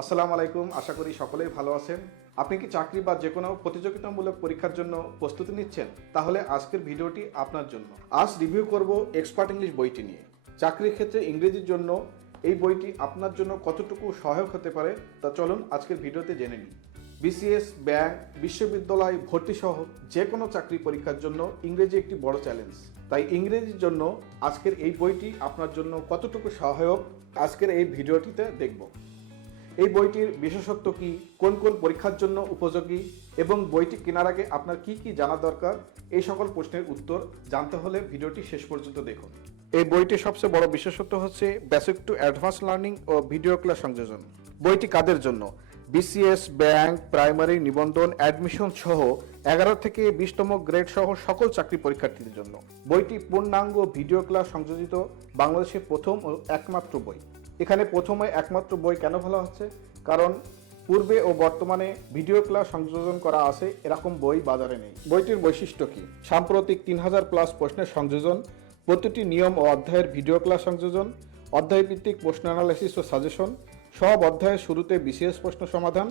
আসসালামু আলাইকুম, আশা করি সকলেই ভালো আছেন। আপনি কি চাকরি বা যে কোনো প্রতিযোগিতামূলক পরীক্ষার জন্য প্রস্তুতি নিচ্ছেন? তাহলে আজকের ভিডিওটি আপনার জন্য। আজ রিভিউ করব এক্সপার্ট ইংলিশ বইটি নিয়ে। চাকরির ক্ষেত্রে ইংরেজির জন্য এই বইটি আপনার জন্য কতটুকু সহায়ক হতে পারে, তা চলুন আজকের ভিডিওতে জেনে নিই। বিসিএস ব্যাংক, বিশ্ববিদ্যালয়, ভর্তি সহ যে কোনো চাকরি পরীক্ষার জন্য ইংরেজি একটি বড় চ্যালেঞ্জ তাই ইংরেজির জন্য আজকের এই বইটি আপনার জন্য কতটুকু সহায়ক, আজকের এই ভিডিওটিতে দেখব। এই বইটির বিশেষত্ব কি? কোন কোন পরীক্ষার জন্য উপযোগী? এবং বইটি কেনার আগে আপনার কি কি জানা দরকার? এই সকল প্রশ্নের উত্তর জানতে হলে ভিডিওটি শেষ পর্যন্ত দেখুন। এই বইটির সবচেয়ে বড় বিশেষত্ব হচ্ছে বেসিক টু অ্যাডভান্স লার্নিং ও ভিডিও ক্লাস সংযোজন। বইটি কাদের জন্য? বিসিএস ব্যাংক প্রাইমারি নিবন্ধন অ্যাডমিশন সহ এগারো থেকে বিশতম গ্রেড সহ সকল চাকরি পরীক্ষার্থীদের জন্য। বইটি পূর্ণাঙ্গ ভিডিও ক্লাস সংযোজিত বাংলাদেশের প্রথম ও একমাত্র বই। এখানে প্রথমে একমাত্র বই কেন বলা হচ্ছে? কারণ পূর্বে ও বর্তমানে ভিডিও ক্লাস সংযোজন করা আছে, এরকম বই বাজারে নেই। বইটির বৈশিষ্ট্য কি? সাম্প্রতিক তিন হাজার প্লাস প্রশ্নের সংযোজন, প্রতিটি নিয়ম ও অধ্যায়ের ভিডিও ক্লাস সংযোজন, অধ্যায়ভিত্তিক প্রশ্ন অ্যানালাইসিস ও সাজেশন সব অধ্যায়ের শুরুতে বিশেষ প্রশ্ন সমাধান,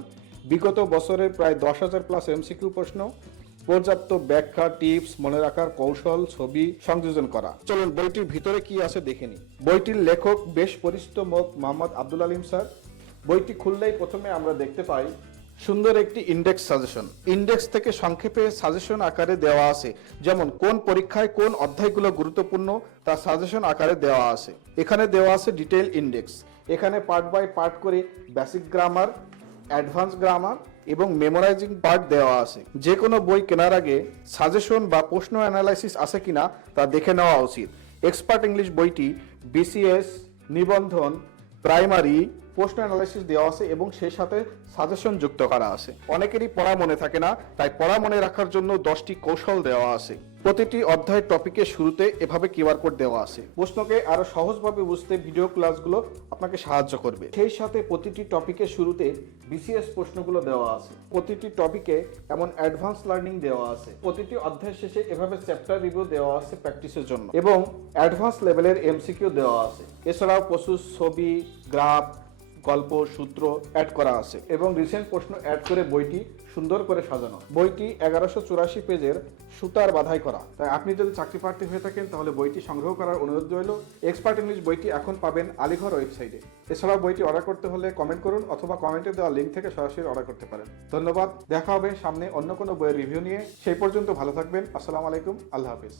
বিগত বছরের প্রায় দশ হাজার প্লাস এমসিকিউ প্রশ্ন পর্যাপ্ত ব্যাখ্যা টিপস মনে রাখার কৌশল ছবি সংযোজন করা। চলুন বইটির ভিতরে কি আছে দেখে নিই। বইটির লেখক বেশ পরিচিত মুখ মোহাম্মদ আব্দুল আলিম স্যার। বইটি খুললেই প্রথমে আমরা দেখতে পাই সুন্দর একটি ইন্ডেক্স সাজেশন ইন্ডেক্স থেকে সংক্ষেপে সাজেশন আকারে দেওয়া আছে যেমন কোন পরীক্ষায় কোন অধ্যায়গুলো গুরুত্বপূর্ণ তা সাজেশন আকারে দেওয়া আছে। এখানে দেওয়া আছে ডিটেল ইন্ডেক্স এখানে পার্ট বাই পার্ট করে বেসিক গ্রামার অ্যাডভান্স গ্রামার এবং মেমোরাইজিং পার্ট দেওয়া আছে। যে কোনো বই কেনার আগে সাজেশন বা প্রশ্ন অ্যানালাইসিস আছে কিনা তা দেখে নেওয়া উচিত। এক্সপার্ট ইংলিশ বইটি বিসিএস নিবন্ধন প্রাইমারি প্রশ্ন অ্যানালাইসিস দেওয়া আছে এবং সেই সাথে সাজেশন যুক্ত করা আছে। অনেকেরই পড়া মনে থাকে না, তাই পড়া মনে রাখার জন্য দশটি কৌশল দেওয়া আছে। প্রতিটি অধ্যায়ের টপিকের শুরুতে এভাবে কিউআর কোড দেওয়া আছে। প্রশ্নকে আরও সহজভাবে বুঝতে ভিডিও ক্লাসগুলো আপনাকে সাহায্য করবে। সেই সাথে প্রতিটি টপিকের শুরুতে বিসিএস প্রশ্নগুলো দেওয়া আছে। প্রতিটি টপিকে এমন অ্যাডভান্স লার্নিং দেওয়া আছে। প্রতিটি অধ্যায় শেষে এভাবে চ্যাপ্টার রিভিউ দেওয়া আছে প্র্যাকটিসের জন্য। এবং অ্যাডভান্স লেভেলের এমসিকিউ দেওয়া আছে। এছাড়াও প্রচুর ছবি, গ্রাফ গল্প সূত্র অ্যাড করা আছে এবং রিসেন্ট প্রশ্ন অ্যাড করে বইটি সুন্দর করে সাজানো। বইটি এগারোশো চুরাশি পেজের সুতার বাধাই করা। তাই আপনি যদি চাকরি প্রার্থী হয়ে থাকেন, তাহলে বইটি সংগ্রহ করার অনুরোধ রইল। এক্সপার্ট ইংলিশ বইটি এখন পাবেন আলিঘর ওয়েবসাইটে এছাড়াও বইটি অর্ডার করতে হলে কমেন্ট করুন অথবা কমেন্টে দেওয়া লিঙ্ক থেকে সরাসরি অর্ডার করতে পারেন। ধন্যবাদ, দেখা হবে সামনে অন্য কোনো বইয়ের রিভিউ নিয়ে। সেই পর্যন্ত ভালো থাকবেন। আসসালামু আলাইকুম, আল্লাহ হাফিজ।